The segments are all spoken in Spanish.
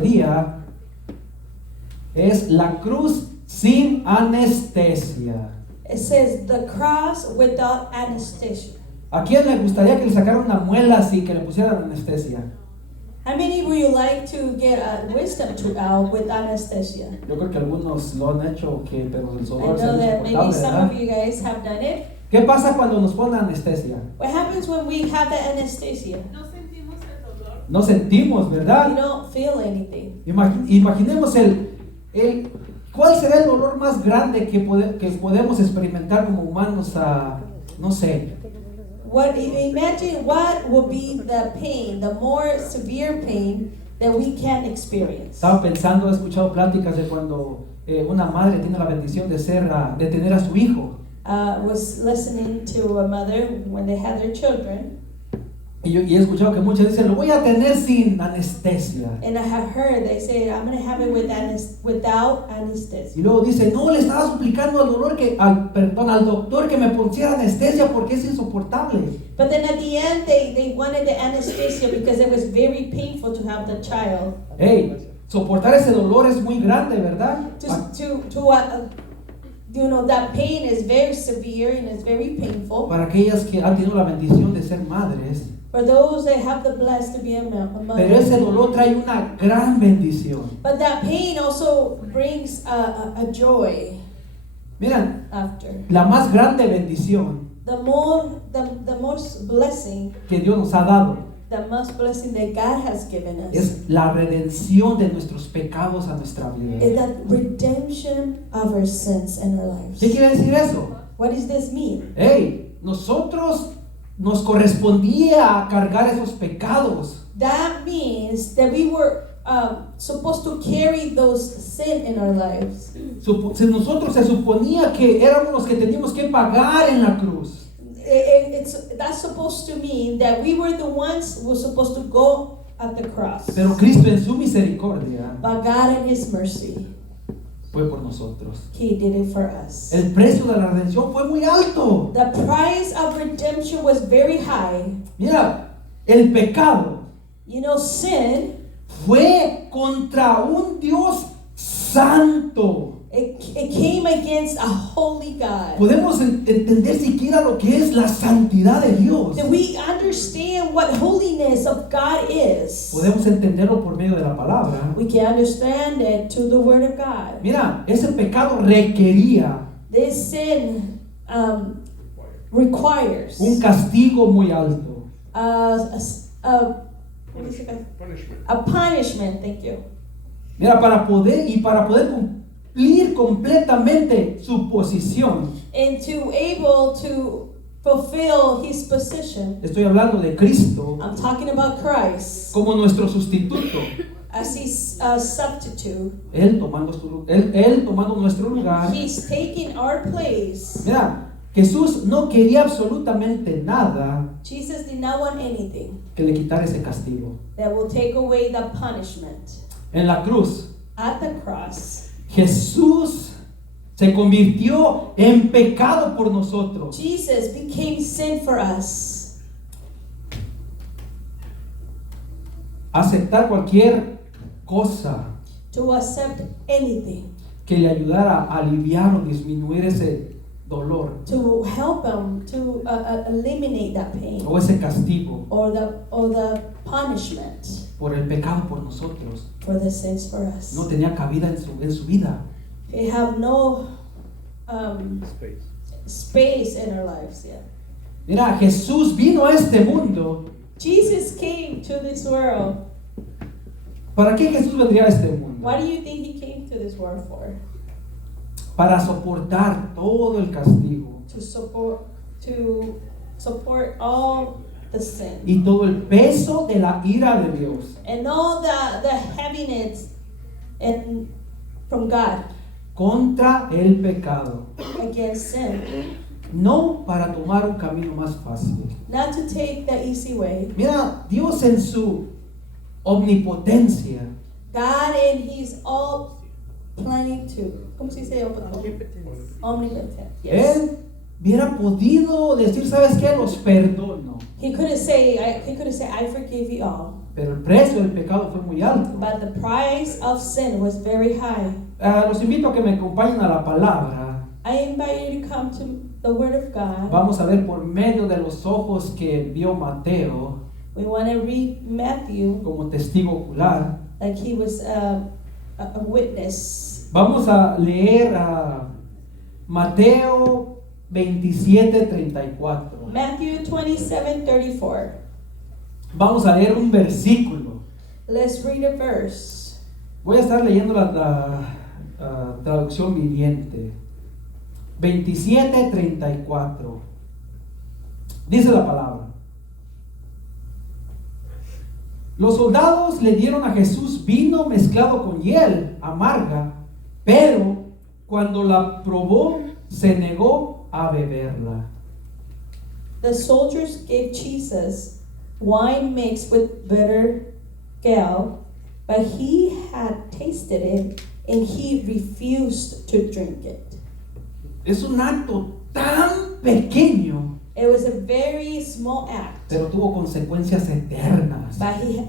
día es la cruz sin anestesia. It says the cross without anesthesia. ¿A quién le gustaría que le sacaran una muela así, que le pusieran anestesia? How many would you like to get a wisdom tooth out with anesthesia? Yo creo que algunos lo han hecho, pero el I dolor know that es maybe insoportable, some ¿verdad? of you guys have done it. ¿Qué pasa cuando nos ponen anestesia? What happens when we have the anesthesia? No sentimos el dolor. No sentimos, We ¿verdad? don't feel anything. Imaginemos ¿cuál será el dolor más grande que podemos experimentar como humanos? No sé. Imagine what will be the pain, the more severe pain that we can experience. Estaba pensando, he escuchado pláticas de cuando una madre tiene la bendición de tener a su hijo. Was listening to a mother when they had their children, Y he escuchado que muchas dicen, lo voy a tener sin anestesia. and I have heard they say, I'm going to have it without anesthesia. Y luego dice, no, le estaba suplicando al doctor que me pusiera anestesia porque es insoportable. But then at the end, they wanted the anesthesia because it was very painful to have the child. Hey, soportar ese dolor es muy grande, ¿verdad? That pain is very severe and it's very painful. Para aquellas que han tenido la bendición de ser madres. For those that have the blessed to be a mother. Pero ese dolor trae una gran bendición. But that pain also brings a joy Miren, after. la más grande bendición The most blessing, que Dios nos ha dado the most blessing that God has given us es la redención de nuestros pecados a nuestra vida. is that redemption of our sins in our lives. ¿Qué quiere decir eso? What does this mean? Hey, nosotros nos correspondía cargar esos pecados. That means that we were supposed to carry those sin in our lives. Nosotros se suponía que éramos los que teníamos que pagar en la cruz. That's supposed to mean that we were the ones who were supposed to go at the cross. Pero Cristo en su misericordia But God in His mercy, fue por nosotros. He did it for us. El precio de la redención fue muy alto. The price of redemption was very high. Mira, el pecado Sin, fue contra un Dios santo. it came against a holy God. Podemos entender siquiera lo que es la santidad de Dios. That we understand what holiness of God is. Podemos entenderlo por medio de la palabra. We can understand it to the Word of God. Mira, ese pecado requería This sin requires un castigo muy alto. A punishment. Thank you. Mira, para poder cumplir completamente su posición. And to able to fulfill His position. Estoy hablando de Cristo I'm talking about Christ como nuestro sustituto. as His substitute. Él tomando nuestro lugar. He's taking our place. Mira, Jesús no quería absolutamente nada Jesus did not want anything que le quitara ese castigo. that will take away the punishment. En la cruz, At the cross, Jesús se convirtió en pecado por nosotros. Jesus became sin for us. Aceptar cualquier cosa To accept anything. que le ayudara a aliviar o disminuir ese dolor To help Him to eliminate that pain. o ese castigo Or the punishment por el pecado por nosotros. for the sins for us. No tenía cabida en su vida. We have no space in our lives yet. Mira, Jesús vino a este mundo. Jesus came to this world. ¿Para qué Jesús vendría a este mundo? What do you think He came to this world for? Para soportar todo el castigo To support all the sin y todo el peso de la ira de Dios and all the heaviness from God contra el pecado. against sin. No para tomar un camino más fácil. Not to take the easy way. Mira, Dios en su omnipotencia, God in His all planning to. ¿Cómo se dice? Omnipotent. Yes. Él hubiera podido decir, ¿sabes qué? Los perdono. He couldn't say, I forgive you all. pero el precio del pecado fue muy alto. But the price of sin was very high. Los invito a que me acompañen a la palabra. I invite you to come to the Word of God. Vamos a ver por medio de los ojos que vio Mateo We want to read Matthew como testigo ocular. like he was a witness. Vamos a leer a Mateo 27:34. Matthew 27:34. Vamos a leer un versículo. Let's read a verse. Voy a estar leyendo la traducción viviente. 27:34. Dice la palabra. Los soldados le dieron a Jesús vino mezclado con hiel amarga, pero cuando la probó se negó a beberla. The soldiers gave Jesus wine mixed with bitter gall, but he had tasted it and he refused to drink it. Es un acto tan pequeño, It was a very small act, pero tuvo consecuencias eternas.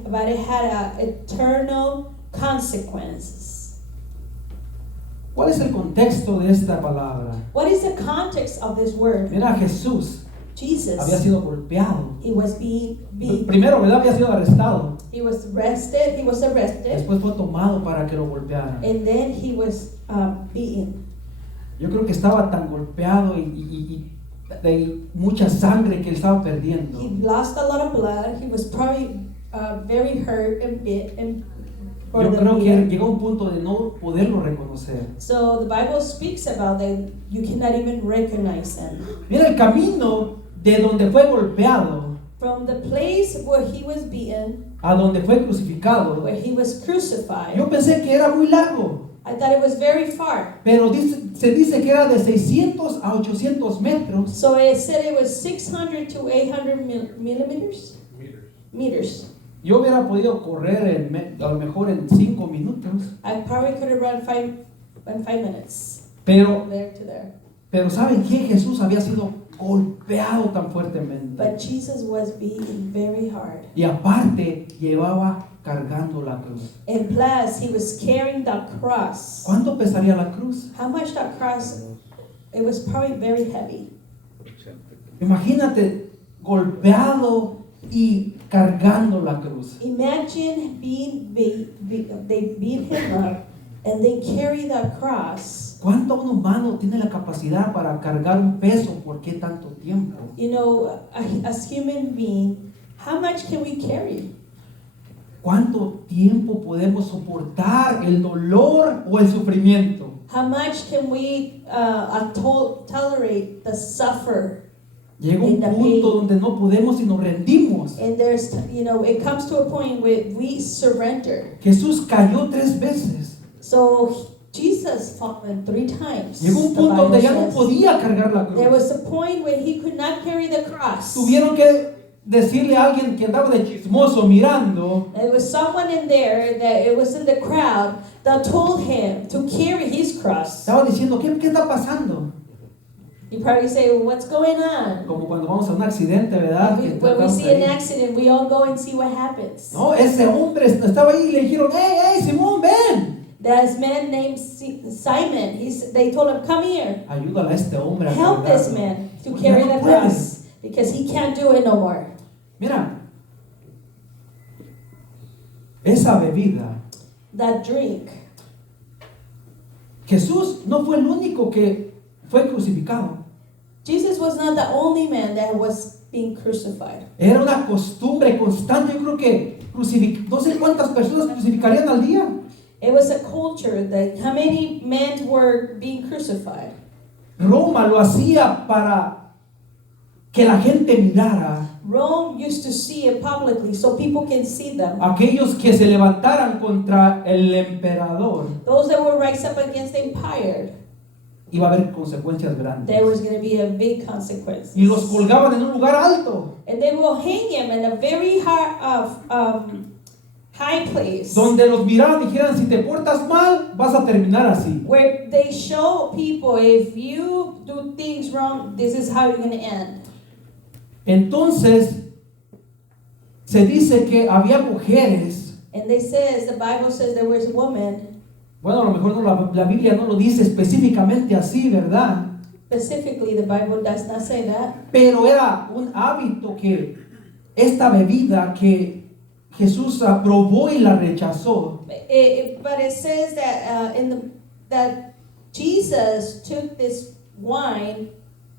but it had eternal consequences. ¿Cuál es el contexto de esta palabra? What is the context of this word? Mira, Jesús Jesus, había sido golpeado. he was being Primero, ¿verdad? Había sido arrestado. he was arrested, Después fue tomado para que lo golpearan. and then he was beaten. Yo creo que estaba tan golpeado y de mucha sangre que él estaba perdiendo. He lost a lot of blood. He was probably very hurt and bit and for Yo the creo que beating. llegó a un punto de no poderlo reconocer. So the Bible speaks about that you cannot even recognize him. Mira el camino de donde fue golpeado From the place where he was beaten, a donde fue crucificado. where he was crucified, Yo pensé que era muy largo, I thought it was very far. pero se dice que era de 600 a 800 metros. So it said it was 600 to 800 millimeters? Meters. Yo hubiera podido correr a lo mejor en 5 minutos, I probably could have run in 5 minutes. pero There to there. ¿saben qué? Jesús había sido golpeado tan fuertemente. But Jesus was beaten very hard. Y aparte llevaba cargando la cruz. And plus, he was carrying the cross. ¿Cuánto pesaría la cruz? How much that cross? It was probably very heavy. Imagínate golpeado y cargando la cruz. Imagine they beat him up and they carry the cross. ¿Cuánto un humano tiene la capacidad para cargar un peso? ¿Por qué tanto tiempo? You know, as human being, how much can we carry? ¿Cuánto tiempo podemos soportar el dolor o el sufrimiento? How much can we tolerate the suffer? Llega un punto donde no podemos y nos rendimos. And there's, it comes to a point where we surrender. Jesús cayó 3 veces. So Jesus fallen 3 times. Llegó un the punto donde Bible ya no says. podía cargar la There cruz. was a point where he could not carry the cross. Tuvieron que decirle a alguien que andaba de chismoso mirando. There was someone in there that it was in the crowd that told him to carry his cross. Estaba diciendo, ¿qué está pasando? You probably say, well, what's going on? Como cuando vamos a un accidente, ¿verdad? Que When we estamos see an ahí. accident, we all go and see what happens. No, ese hombre estaba ahí y le dijeron, hey, Simón, ven. This man named Simon, they told him, come here, Ayúdale a este hombre a help this cargarlo. man to Porque carry ya no the puede. cross because he can't do it no more. Mira, esa bebida, That drink. Jesús no fue el único que fue crucificado. Jesus was not the only man that was being crucified. Era una costumbre constante. Yo creo que no sé cuántas personas crucificarían al día. It was a culture that how many men were being crucified. Roma lo hacía para que la gente mirara. Rome used to see it publicly so people can see them. Aquellos que se levantaran contra el emperador, Those that would rise up against the empire, iba a haber consecuencias grandes. there was going to be a big consequence. Y los colgaban en un lugar alto, And they will hang him in a very high place, donde los miraban y dijeran, si te portas mal, vas a terminar así. where they show people if you do things wrong, this is how you're going to end. Entonces, se dice que había mujeres, And they says, the Bible says there was a woman, bueno, a lo mejor no, la Biblia no lo dice específicamente así, ¿verdad? specifically the Bible does not say that, Pero era un hábito que esta bebida que Jesús aprobó y la rechazó, but it says that that Jesus took this wine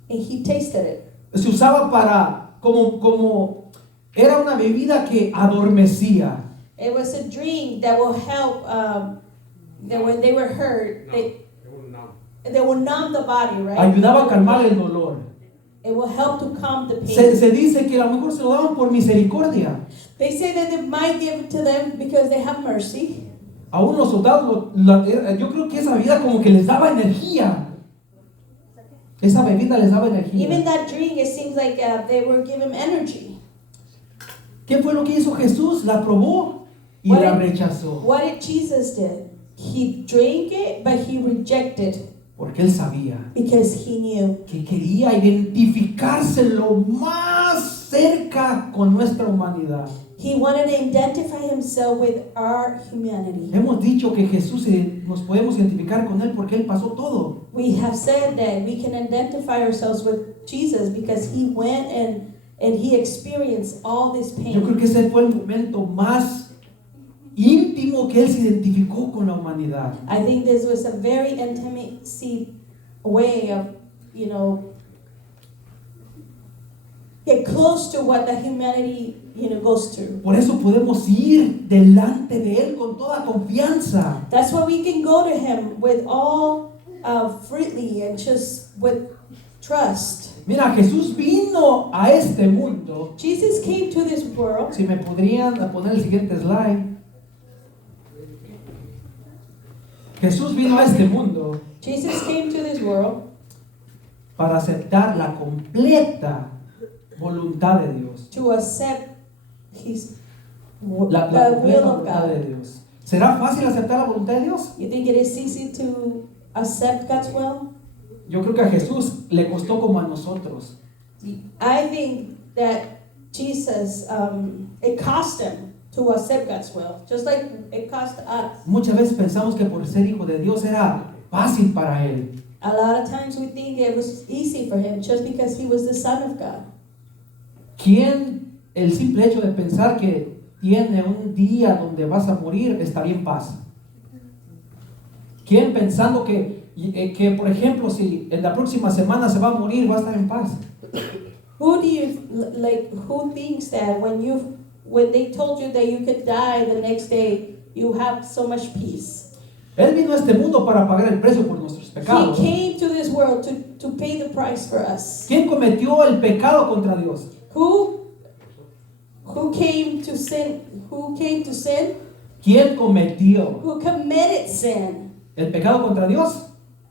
and he tasted it. se usaba para, como era una bebida que adormecía. It was a drink that will help, that when they were hurt, they will numb the body, right? Ayudaba a calmar el dolor. It will help to calm the pain. Se dice que a lo mejor se lo daban por misericordia. They say that they might give it to them because they have mercy. A unos soldados, yo creo que esa bebida como que les daba energía. Esa bebida les daba energía. Even that drink, it seems like they were giving energy. ¿Qué fue lo que hizo Jesús? La probó y What la did- rechazó. What did Jesus do? He drank it, but he rejected Porque él sabía because he knew que quería identificarse lo más cerca con nuestra humanidad. he wanted to identify himself with our humanity. Hemos dicho que Jesús nos podemos identificar con él porque él pasó todo. We have said that we can identify ourselves with Jesus because he went and he experienced all this Yo creo pain. que ese fue el momento más íntimo que él se identificó con la humanidad. I think this was a very intimate way of, get close to what the humanity, goes through. Por eso podemos ir delante de él con toda confianza. That's why we can go to him with all freely and just with trust. Mira, Jesús vino a este mundo. Jesus came to this world. Si me podrían poner el siguiente slide. Jesús vino a este mundo Jesus came to this world para aceptar la completa voluntad de Dios. to accept his La the completa will of voluntad de God. Dios. ¿Será fácil aceptar la voluntad de Dios? You think it is easy to accept God's will? Yo creo que a Jesús le costó como a nosotros. I think that Jesus, it cost him to accept God's will, just like it cost us. Muchas veces pensamos que por ser hijo de Dios era fácil para él. A lot of times we think it was easy for him just because he was the Son of God. ¿Quién, el simple hecho de pensar que tiene un día donde vas a morir, estaría en paz? ¿Quién pensando que por ejemplo, si en la próxima semana se va a morir, va a estar en paz? Who thinks that when they told you that you could die the next day, you have so much peace? Él vino a este mundo para pagar el precio por nuestros He pecados. came to this world to pay the price for us. ¿Quién cometió el pecado contra Dios? Who came to sin? Who came to sin? ¿Quién cometió Who committed sin el pecado contra Dios?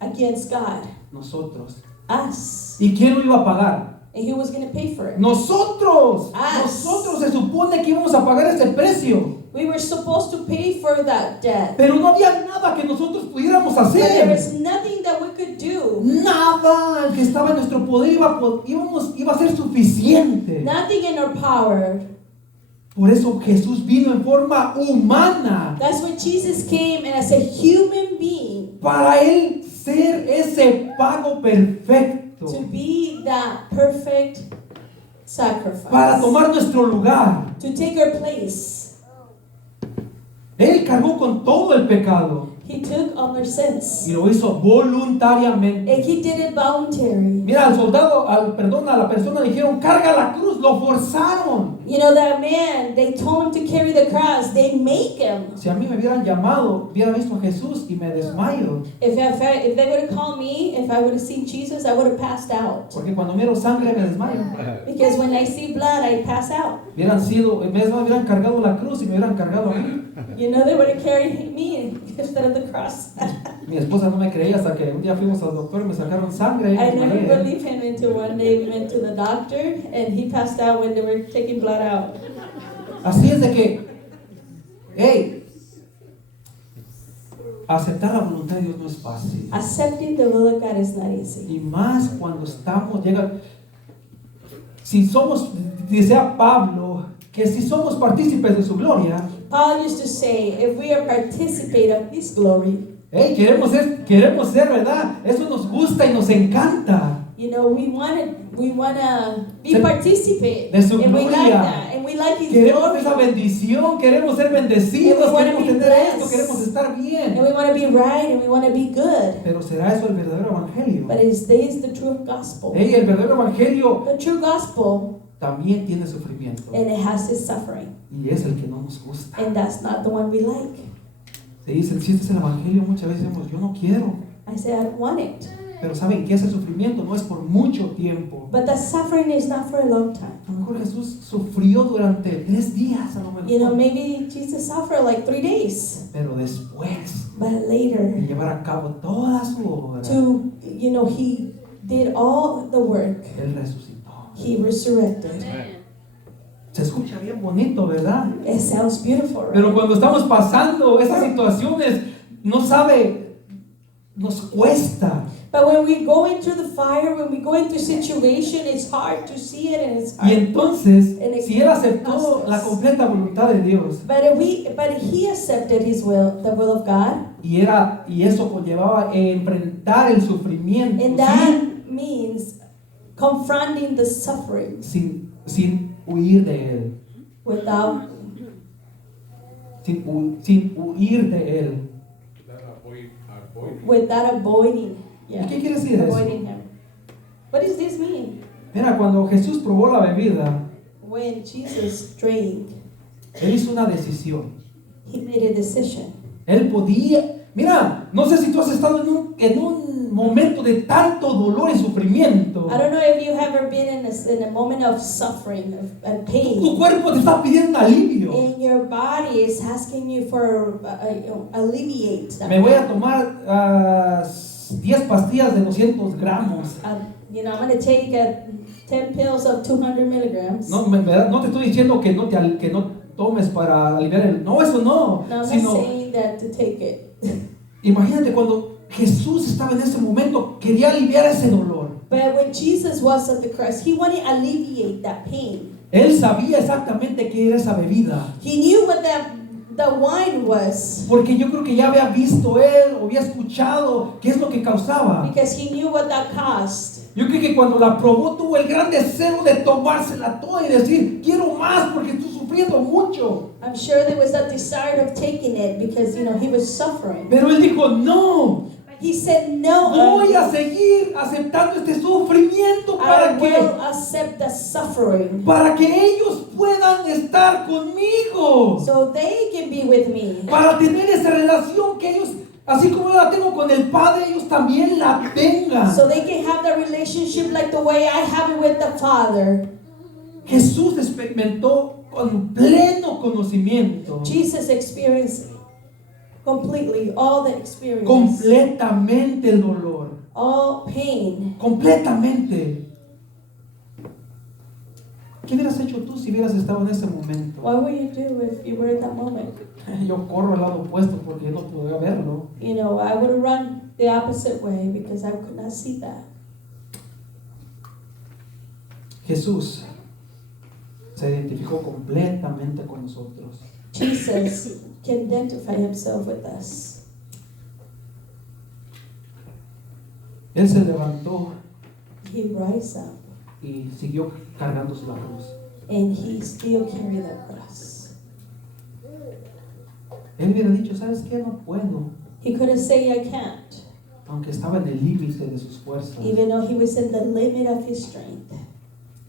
against God? Nosotros. Us. ¿Y quién lo iba a pagar? And he was going to pay for it. Nosotros. Us. Nosotros se supone que íbamos a pagar ese precio. We were supposed to pay for that debt. Pero no había nada que nosotros pudiéramos But there hacer. was nothing that we could do. Nada que estaba en nuestro poder iba a ser suficiente. Nothing in our power. Por eso Jesús vino en forma humana. That's when Jesus came, and as a human being, Para Él ser ese pago perfecto. to be that perfect sacrifice. Para tomar nuestro lugar. To take our place. Él cargó con todo el pecado. He took all our sins. Y lo hizo voluntariamente. And he did it voluntary. Mira, al soldado, a la persona le dijeron, carga la cruz, lo forzaron. You know, that man, they told him to carry the cross. They make him. Si a mí me hubieran llamado, hubiera visto a Jesús y me desmayo. If they would have called me, if I would have seen Jesus, I would have passed out. Porque cuando miro sangre me desmayo. Because when I see blood, I pass out. Hubieran cargado la cruz y me hubieran cargado a mí. You know, they would have carried me instead of the cross. Mi esposa no me creía hasta que un día fuimos al doctor y me sacaron sangre. Y I me never desmayé. believed him until one day we went to the doctor and he passed out when they were taking blood out. Así es de que, hey, aceptar la voluntad de Dios no es fácil. Accepting the will of God is not easy. Y más cuando si somos, decía Pablo, que si somos partícipes de su gloria, Paul used to say, if we are participate of His glory, hey, queremos ser, ¿verdad? Eso nos gusta y nos encanta. you know, we wanna be Se- participate, de su and we like gloria. that, and we like His Queremos glory, esa bendición, queremos ser bendecidos, And we wanna queremos be tener esto, blessed. queremos estar bien. and we want to be right, and we want to be good. Pero ¿será eso el verdadero evangelio? But is this the true gospel? Hey, el verdadero evangelio The true gospel, también tiene sufrimiento. and it has its suffering, Y es el que no nos gusta. and that's not the one we like. Se dicen, si este es el evangelio, muchas veces decimos, yo no quiero. I say I don't want it, Pero ¿saben que ese sufrimiento no es por mucho tiempo? but the suffering is not for a long time. A lo mejor Jesús sufrió durante 3 días, a lo mejor. You know, maybe Jesus suffered like 3 days, Pero después but de later, llevar a cabo toda su obra, you know, He did all the work. Él resucitó. He resurrected. Se escucha bien bonito, ¿verdad? It sounds beautiful, Pero right? cuando estamos pasando esas situaciones, no sabe, nos cuesta. But when we go into the fire, when we go into situation, it's hard to see it, and it's Y hard. entonces, And it si él aceptó costs us. la completa voluntad de Dios, But He accepted His will, the will of God, y eso conllevaba enfrentar el sufrimiento and that means confronting the suffering sin huir de él, without sin huir de él. avoiding. ¿Y qué quiere decir eso? Avoiding Him. What does this mean? Mira, cuando Jesús probó la bebida, When Jesus drank, él hizo una decisión. He made a decision. Él podía, mira, no sé si tú has estado en un momento de tanto dolor y sufrimiento. I don't know if you have ever been in a moment of suffering, of Tu pain, cuerpo te está pidiendo alivio. and your body is asking you for alleviate that. Me voy a tomar 10 pastillas de 200 gramos. You know, I'm going to take 10 pills of 200 milligrams. No, ¿verdad? No te estoy diciendo que no tomes para aliviar el... No, eso no. No, I'm not Sino, saying that to take it. imagínate cuando Jesús estaba en ese momento, quería aliviar ese dolor. But when Jesus was at the cross, He wanted to alleviate that pain. Él sabía exactamente qué era esa bebida. He knew what the wine was, Porque yo creo que ya había visto él o había escuchado qué es lo que causaba. because He knew what that cost. Yo creo que cuando la probó tuvo el gran deseo de tomársela toda y decir, quiero más porque estoy sufriendo mucho. I'm sure there was that desire of taking it because, you know, He was suffering. Pero él dijo, no, He said, no, voy a seguir aceptando este sufrimiento I will accept the suffering para que ellos puedan estar conmigo. so they can be with me. Para tener esa relación que ellos, así como yo la tengo con el Padre, ellos también la tengan. So they can have the relationship like the way I have it with the Father. Jesús experimentó con pleno conocimiento, Jesus experienced completely all the experience, completamente el dolor, all pain. completamente. ¿Qué hubieras hecho tú si hubieras estado en ese momento? What would you do if you were in that moment? Yo corro al lado opuesto porque no podía verlo. You know, I would have run the opposite way because I could not see that. Jesús se identificó completamente con nosotros. Jesus can identify Himself with us. Él se levantó He rise up y siguió cargando la cruz. and He still carry the cross. Él hubiera dicho, ¿sabes qué? No puedo. He could have said, I can't, Aunque estaba en el límite de sus fuerzas, even though He was in the limit of His strength.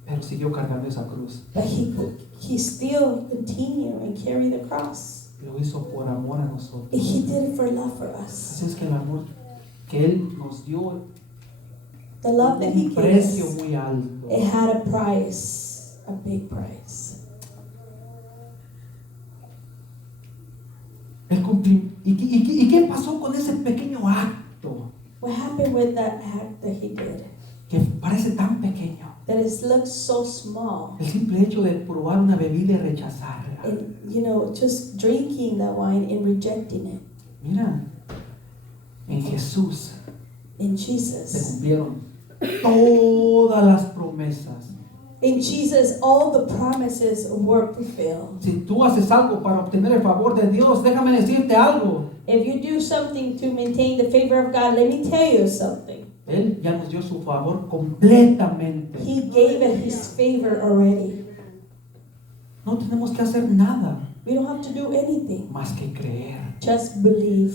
pero siguió cargando esa cruz. But he still continued and carried the cross. Lo hizo por amor a nosotros. And He did it for love for us. Así es que el amor que Él nos dio, The love that He un gave precio us, muy alto. it had a price, a big price. ¿Y qué pasó con ese pequeño acto What happened with that act that He did? que parece tan pequeño? That it looks so small. El simple hecho de probar una bebida y rechazarla. And, you know, just drinking that wine and rejecting it. Mira, en Jesús In se Jesus, cumplieron todas las promesas In Jesus, all the promises were fulfilled. Si tú haces algo para obtener el favor de Dios, déjame decirte algo. If you do something to maintain the favor of God, let me tell you something. Él ya nos dio su favor completamente. He gave us His favor already. No tenemos que hacer nada We don't have to do anything. más que creer Just believe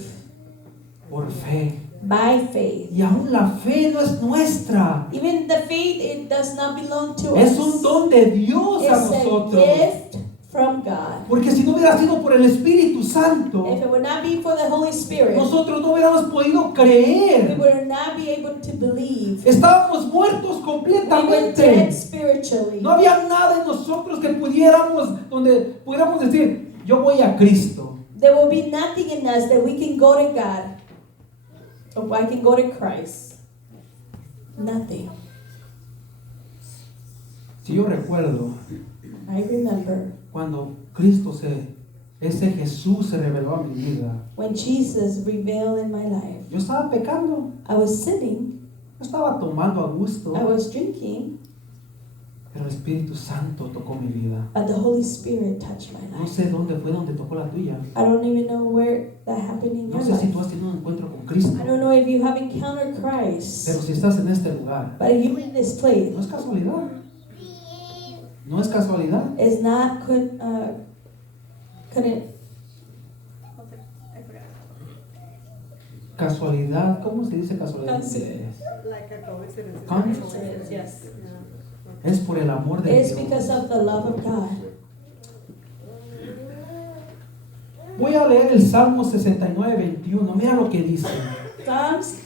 por fe. by faith. Y aún la fe no es nuestra. Even the faith, it does not belong to Es us. un don de Dios a It's a nosotros. gift from God. Porque si no hubiera sido por el Espíritu Santo, If it would not be for the Holy Spirit, nosotros no hubiéramos podido we creer. would not be able to believe. Estábamos muertos We were completamente. dead spiritually. No había nada en nosotros que donde pudiéramos decir, yo voy a Cristo. There will be nothing in us that we can go to God. Or I can go to Christ. Nothing. Si yo recuerdo I remember cuando ese Jesús se reveló a mi vida, when Jesus revealed in my life. yo estaba pecando, I was sinning, yo estaba tomando a gusto, I was drinking, pero el Espíritu Santo tocó mi vida. but the Holy Spirit touched my No life. sé dónde fue donde tocó la tuya. I don't even know where that happened in No your sé si life. tú has tenido un encuentro con Cristo, I don't know if you have encountered Christ, pero si estás en este lugar, but if you're in this place, no es casualidad. No es casualidad. it's not couldn't Casualidad, ¿cómo se dice casualidad? Coincidence. Like a coincidence. Coincidence. yes. Es por el amor de It's Dios. because of the love of God. Voy a leer el Salmo 69, 21. Mira lo que dice. Psalms.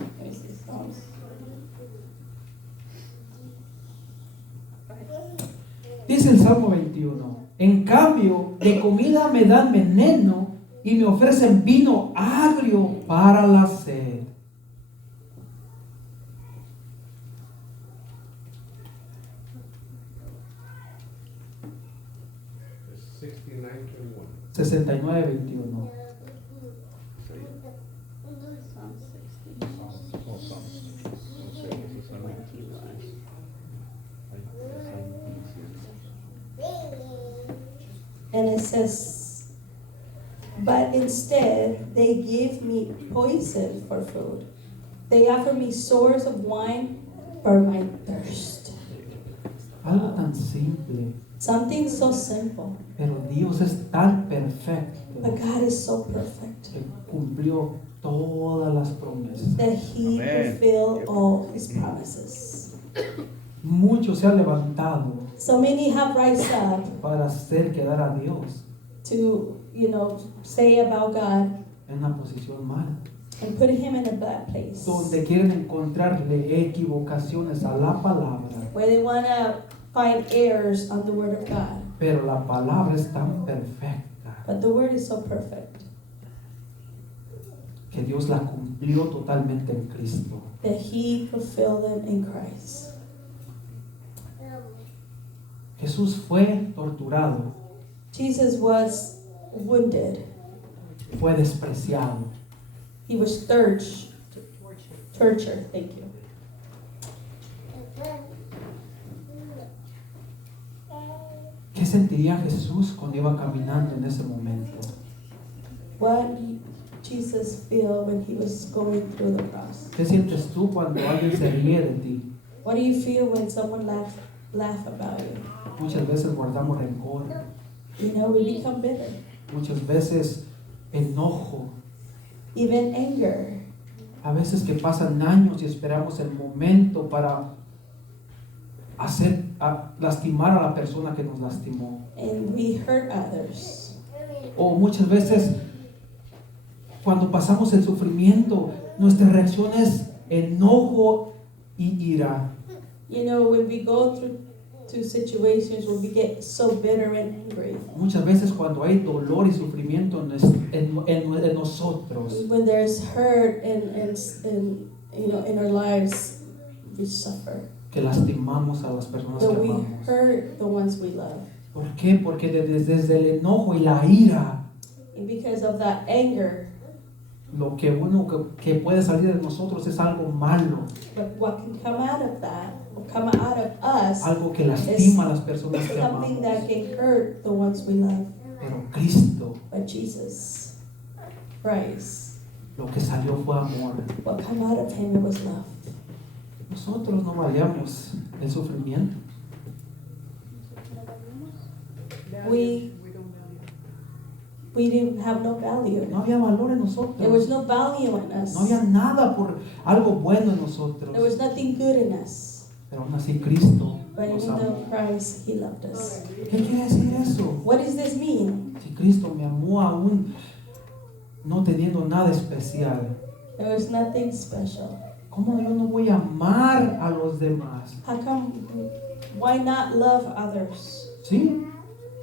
Let me see, Psalms. Dice el Salmo 21. En cambio, de comida me dan veneno y me ofrecen vino agrio para la sed. It's 69:21. 69, 21. And it says, but instead they give me poison for food. They offer me sours of wine for my thirst. Algo tan simple, Something so simple, pero Dios es tan perfecto but God is so perfect que cumplió todas las promesas. that He Amen. fulfilled all His promises. Muchos se han levantado So many have rise up para hacer quedar a Dios to, say about God en una posición mala, and put Him in a bad place, donde quieren encontrarle equivocaciones a la palabra, where they want to find errors on the Word of God. pero la palabra es tan perfecta But the Word is so perfect que Dios la cumplió totalmente en Cristo. that He fulfilled them in Christ. Jesús fue torturado, Jesus was wounded. fue despreciado, He was tortured. Thank you. ¿qué sentiría Jesús cuando iba caminando en ese momento? What did Jesus feel when He was going through the cross? ¿Qué sientes tú cuando alguien se ríe de ti? What do you feel when someone laugh about you? Muchas veces guardamos rencor, We become bitter. muchas veces enojo, Even anger. a veces que pasan años y esperamos el momento para lastimar a la persona que nos lastimó. And we hurt others. O muchas veces cuando pasamos el sufrimiento, nuestra reacción es enojo y ira. When we go through situations where we get so bitter and angry. Muchas veces cuando hay dolor y sufrimiento en nosotros, When there's hurt and in our lives, we suffer. que lastimamos a las personas que That we amamos. hurt the ones we love. ¿Por qué? Porque desde el enojo y la ira And because of that anger, lo que que puede salir de nosotros es algo malo, But what can come out of that, or come out of us, algo que lastima a las personas is que something amamos. that can hurt the ones we love. Pero Cristo, But Jesus, Christ, lo que salió fue amor. what come out of him, it was love. Nosotros no valíamos el sufrimiento. We didn't have no value. No había valor en There was nosotros. no value in us. No había nada por algo bueno en nosotros. There was nothing good in us. Pero aún así Cristo But nos even though amó. Christ, he loved us. ¿Qué quiere decir eso? What does this mean? Si Cristo me amó aún no teniendo nada especial, There was nothing special. ¿cómo yo no voy a amar a los demás? How come, why not love others? Sí,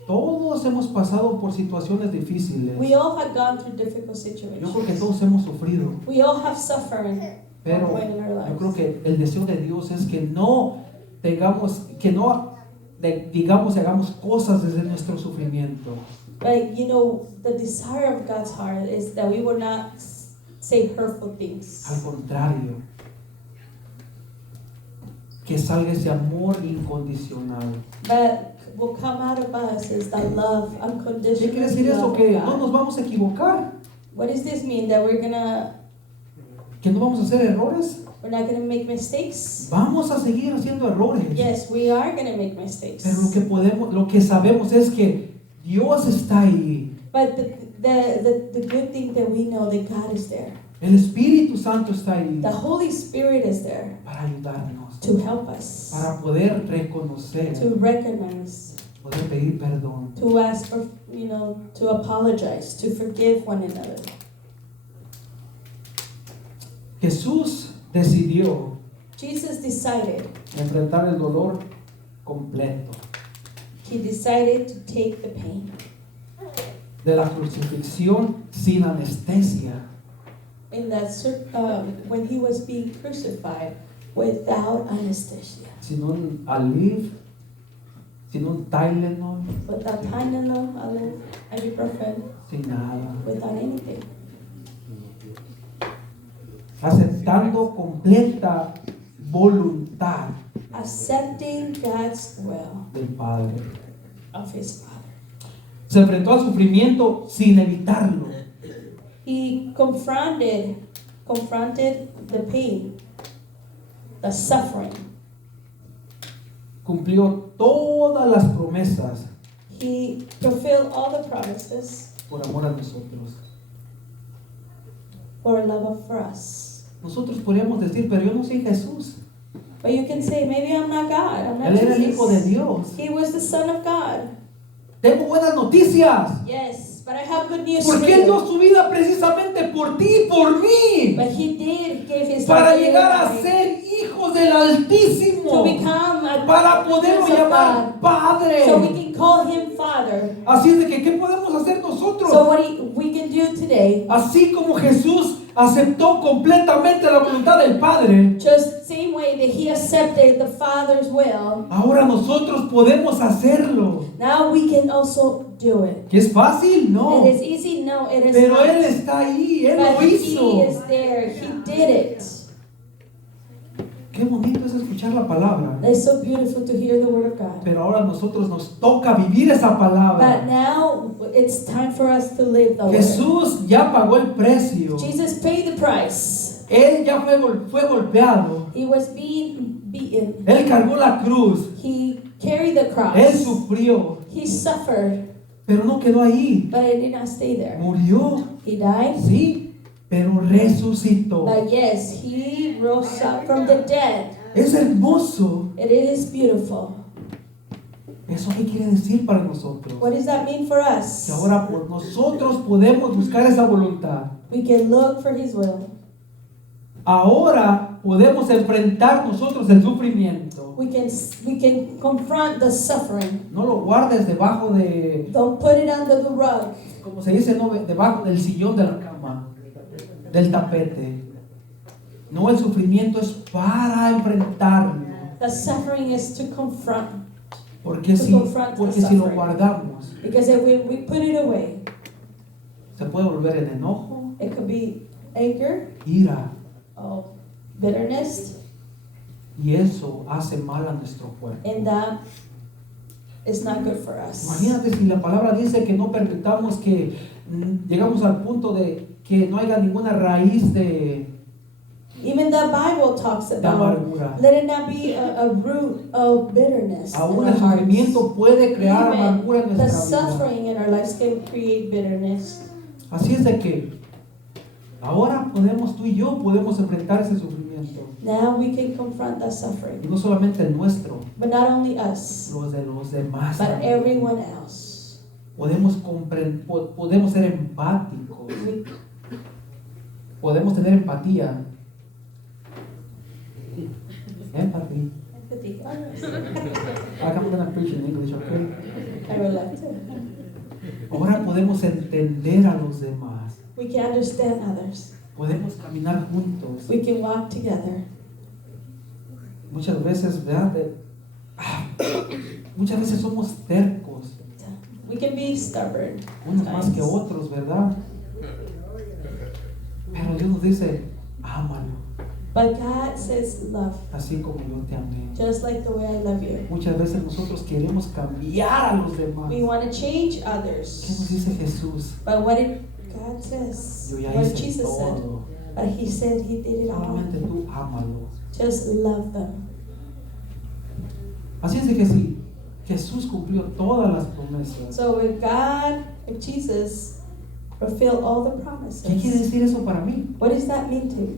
todos hemos pasado por situaciones difíciles. We all have gone through difficult Yo creo que situations. todos hemos sufrido. We all have suffered at Pero one point in our yo creo lives. que el deseo de Dios es que no tengamos, que no digamos y hagamos cosas desde nuestro sufrimiento. But you know, the desire of God's heart is that we will not say hurtful Al things. contrario, que salga ese amor incondicional. But what will come out of us is the love, ¿Qué quiere decir unconditional eso? love Que of no God. nos vamos a equivocar, What does this mean? That we're que no vamos a hacer errores. not gonna make mistakes? Vamos a seguir haciendo errores. Yes, we are gonna make mistakes. Pero lo que sabemos es que Dios está ahí. But the good thing that we know that God is there. El Espíritu Santo está ahí The Holy Spirit is there para ayudarnos, to help us, para poder reconocer, to recognize, poder pedir perdón. to ask for, to apologize, to forgive one another. Jesús decidió Jesus decided. enfrentar el dolor completo He decided to take the pain de la crucifixión sin anestesia, in that when he was being crucified without anesthesia, sin un Aleve, sin un Tylenol, without Tylenol, ibuprofen, sin nada, without anything. aceptando completa voluntad Accepting God's will del Padre. of his Father. Se enfrentó al sufrimiento sin evitarlo. He confronted the pain, the suffering. Cumplió todas las promesas He fulfilled all the promises por amor a nosotros. for love for us. Nosotros podríamos decir, pero yo no soy Jesús. But you can say, maybe I'm not God. I'm not Él era el Hijo de Jesus. Dios. He was the Son of God. Tengo buenas noticias. Yes, but I have good news for Porque Él dio you. su vida precisamente por ti y por mí. But he did give his Para life llegar a ser hijos del Altísimo. to become a Para poderlo sons of llamar God. Padre. So we can call him Father. Así es de que, ¿qué podemos hacer nosotros? So what we can do today, Así como Jesús aceptó completamente la voluntad del Padre, just same way that he accepted the Father's will, ahora nosotros podemos hacerlo. now we can also do it. ¿Que es fácil? No. It is easy? No, it is Pero not. Él está ahí, Él But lo he hizo. is there. He did it. Qué bonito es escuchar la palabra. It's so beautiful to hear the word of God. Pero ahora a nosotros nos toca vivir esa But palabra. now it's time for us to live the word. Jesús ya pagó el precio. Jesus paid the price. Él ya fue golpeado. He was being beaten. Él cargó la cruz. He carried the cross. Él sufrió. He suffered, Pero no quedó ahí. but it did not stay there. Murió. He died, Sí. Pero resucitó. but yes, he rose up from the dead. Es hermoso. And it is beautiful. ¿Eso qué quiere decir para nosotros? What does that mean for us? Que ahora por nosotros podemos buscar esa voluntad. We can look for his will. Ahora podemos enfrentar nosotros el sufrimiento. We can confront the suffering. No lo guardes debajo de, Don't put it under the rug. como se dice, no, debajo del sillón de la cama, del tapete. No, el sufrimiento es para enfrentarlo. The suffering is to confront. Porque si lo guardamos, Because if we put it away, se puede volver en enojo, it could be anger, ira, bitterness, y eso hace mal a nuestro cuerpo. and that is not good for us. Imagínate si la palabra dice que no permitamos que llegamos al punto de que no haya ninguna raíz de Even the Bible talks about amargura. let it not be a root of bitterness. Aún in el our hearts. sufrimiento puede crear amargura en Even the nuestra vida. suffering in our lives can create bitterness. Así es de que ahora tú y yo podemos enfrentar ese sufrimiento. Now we can confront that Y suffering, no solamente el nuestro, but not only us, los de los demás. but también. everyone else. Podemos ser empáticos. We, Podemos tener empatía. Empathy. empathy. I'm gonna preach in English, okay? I would like to. Ahora podemos entender a los demás. We can understand others. Podemos caminar juntos. We can walk together. Muchas veces, ¿verdad? Muchas veces somos tercos, We can be stubborn. unos más que otros, ¿verdad? Pero Dios nos dice, ámalo, But God says love, así como yo te amé. just like the way I love you. Muchas veces nosotros queremos cambiar a los demás. We want to change ¿Qué nos others. dice Jesús? But what did God says? Yo ya What hice Jesus said? todo. But He said He did it all. Solamente tú ámalo. Just love them. Así es de que sí, Jesús cumplió todas las promesas. So if God, if Jesus fulfilled all the ¿Qué quiere promises, decir eso para mí? what does that mean to you?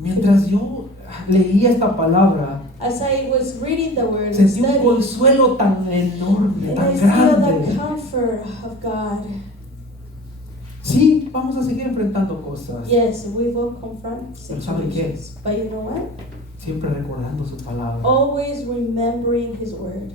Mientras yo leía esta palabra, As I was reading the word and sentí un studying, consuelo tan enorme, and I tan feel the grande. comfort of God. Sí, vamos a seguir enfrentando cosas. Yes, we will confront Pero ¿saben qué? situations. But you know what? Siempre recordando su palabra. Always remembering His word.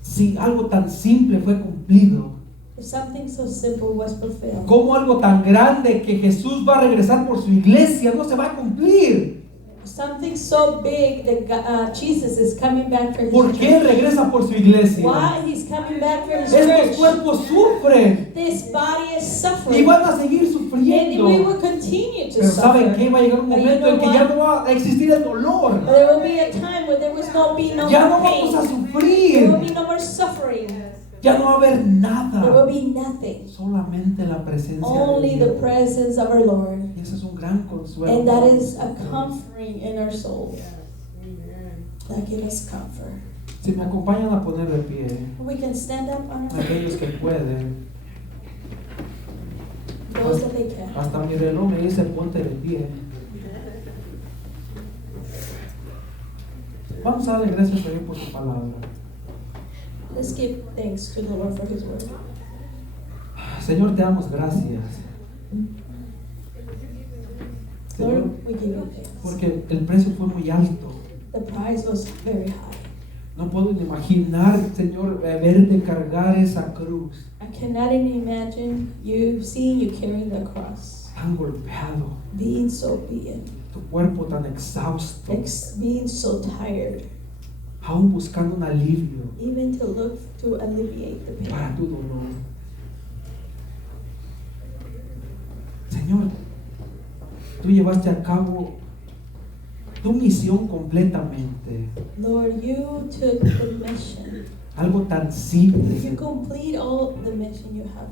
Si algo tan simple fue cumplido, If something so simple was fulfilled, ¿cómo algo tan grande que Jesús va a regresar por su iglesia no se va a cumplir? something so big that Jesus is coming back for His ¿Por qué church. regresa por su iglesia? Why He's coming back for His Estos church? cuerpos sufren This body is y suffering, van a seguir and we sufriendo. will continue to Pero ¿saben suffer. qué? Va a llegar un But you momento know en que what? ya no va a existir el dolor. But there will be a time where there will be no Ya no more vamos a pain. There will sufrir. be no more suffering. Ya no va a haber There will nada. be nothing. Solamente la presencia Only de the Dios. presence of our Lord. Y ese es un gran consuelo. And that is a comforting in our soul. That gives us comfort. Si me acompañan a poner de pie, We can stand up on our feet, aquellos que pueden. those that they can. Hasta mi reloj me dice ponte de pie. Vamos a darle gracias a Dios por su palabra. Let's give thanks to the Lord for His word. Señor, te damos gracias. Señor, Lord, we give you thanks. porque el precio fue muy alto. The price was very high. No puedo ni imaginar, Señor, verte cargar esa cruz I cannot even imagine seeing you carrying the cross, tan golpeado, being so beaten, tu cuerpo tan exhausto, being so tired, aún buscando un alivio even to look to alleviate the pain. para tu dolor. Señor, tú llevaste a cabo tu misión completamente. Lord, you took the mission. Algo tan simple, You Señor, complete all the mission you have.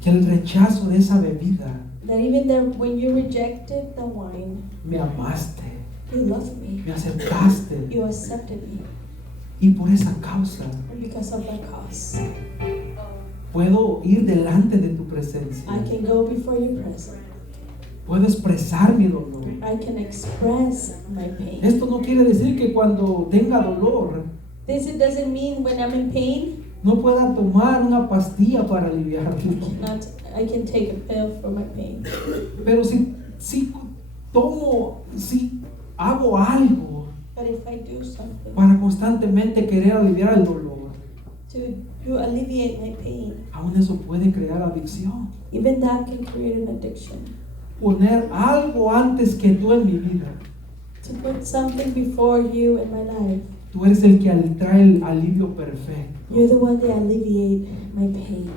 que el rechazo de esa bebida, That even when you rejected the wine, me amaste, you loved me. me aceptaste, You accepted me. y por esa causa And because of that cause, puedo ir delante de tu presencia, I can go before your presence. puedo expresar mi dolor. I can express my pain. Esto no quiere decir que cuando tenga dolor This it doesn't mean when I'm in pain, no pueda tomar una pastilla para aliviarlo. I can take a pill for my pain. Pero si hago algo But if I do something para constantemente querer aliviar el dolor, to alleviate my pain, aún eso puede crear adicción. even that can create an addiction. Poner algo antes que tú en mi vida. To put something before you in my life, Tú eres el que trae el alivio perfecto. you're the one that alleviate my pain.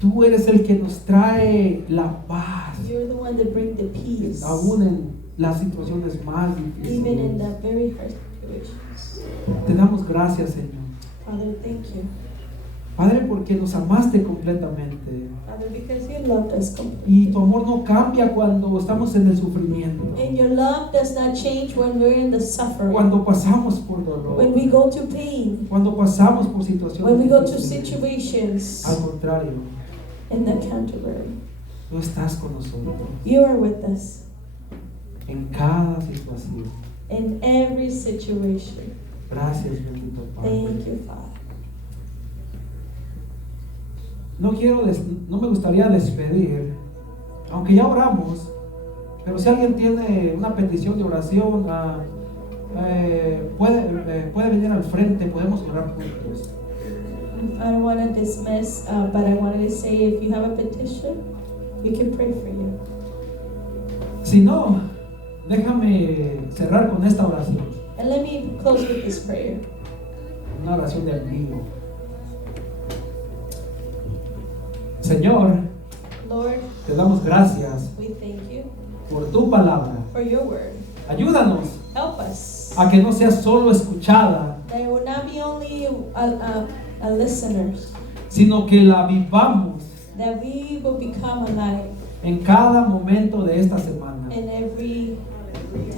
Tú eres el que nos trae la paz, You're the one that brings the peace, aún en las situaciones más even in difíciles. the very hard situations. Te damos gracias, Señor. Father, thank you. Padre, porque nos amaste completamente. Father, because you loved us completely. Y tu amor no cambia cuando estamos en el sufrimiento. And your love does not change when we're in the suffering, Cuando pasamos por when dolor. we go to pain, Cuando pasamos por when situaciones we go to difíciles. situations. Al contrario, In the contrary, tú estás con nosotros you are with us en cada situación. in every situation. Gracias, bendito Padre. Thank you, Father. No me gustaría despedir, aunque ya oramos, pero si alguien tiene una petición de oración, puede venir al frente, podemos orar juntos. I don't want to dismiss, but I wanted to say if you have a petition, we can pray for you. Si no, déjame cerrar con esta oración, And let me close with this prayer. una oración del mío. Señor, Lord, te damos gracias we thank you por tu palabra. for your word. Ayúdanos Help us a que no sea solo escuchada, that it will not be only a listeners, sino que la vivamos that we will become alive en cada momento de esta semana. in every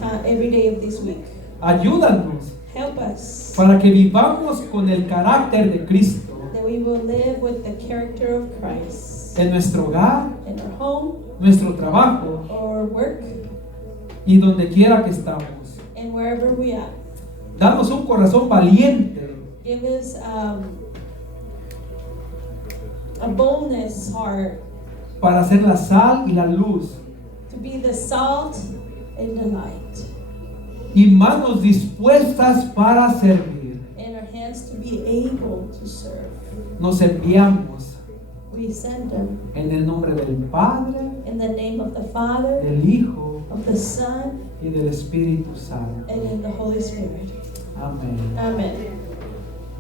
time, every day of this week. Ayúdanos Help us para que vivamos con el carácter de Cristo that we will live with the character of Christ en nuestro hogar, in our home nuestro trabajo or work y donde quiera que estamos. and wherever we are. Danos un corazón valiente Give us a boldness heart para ser la sal y la luz to be the salt and the light, y manos dispuestas para servir. and our hands to be able to serve. Nos enviamos We send them en el nombre del Padre, in the name of the Father, del Hijo of the Son, y del Espíritu Santo. and in the Holy Spirit. Amén. Amen.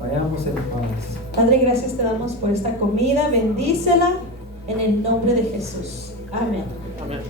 Vayamos en paz. Padre, gracias te damos por esta comida. Bendícela en el nombre de Jesús. Amén. Amén.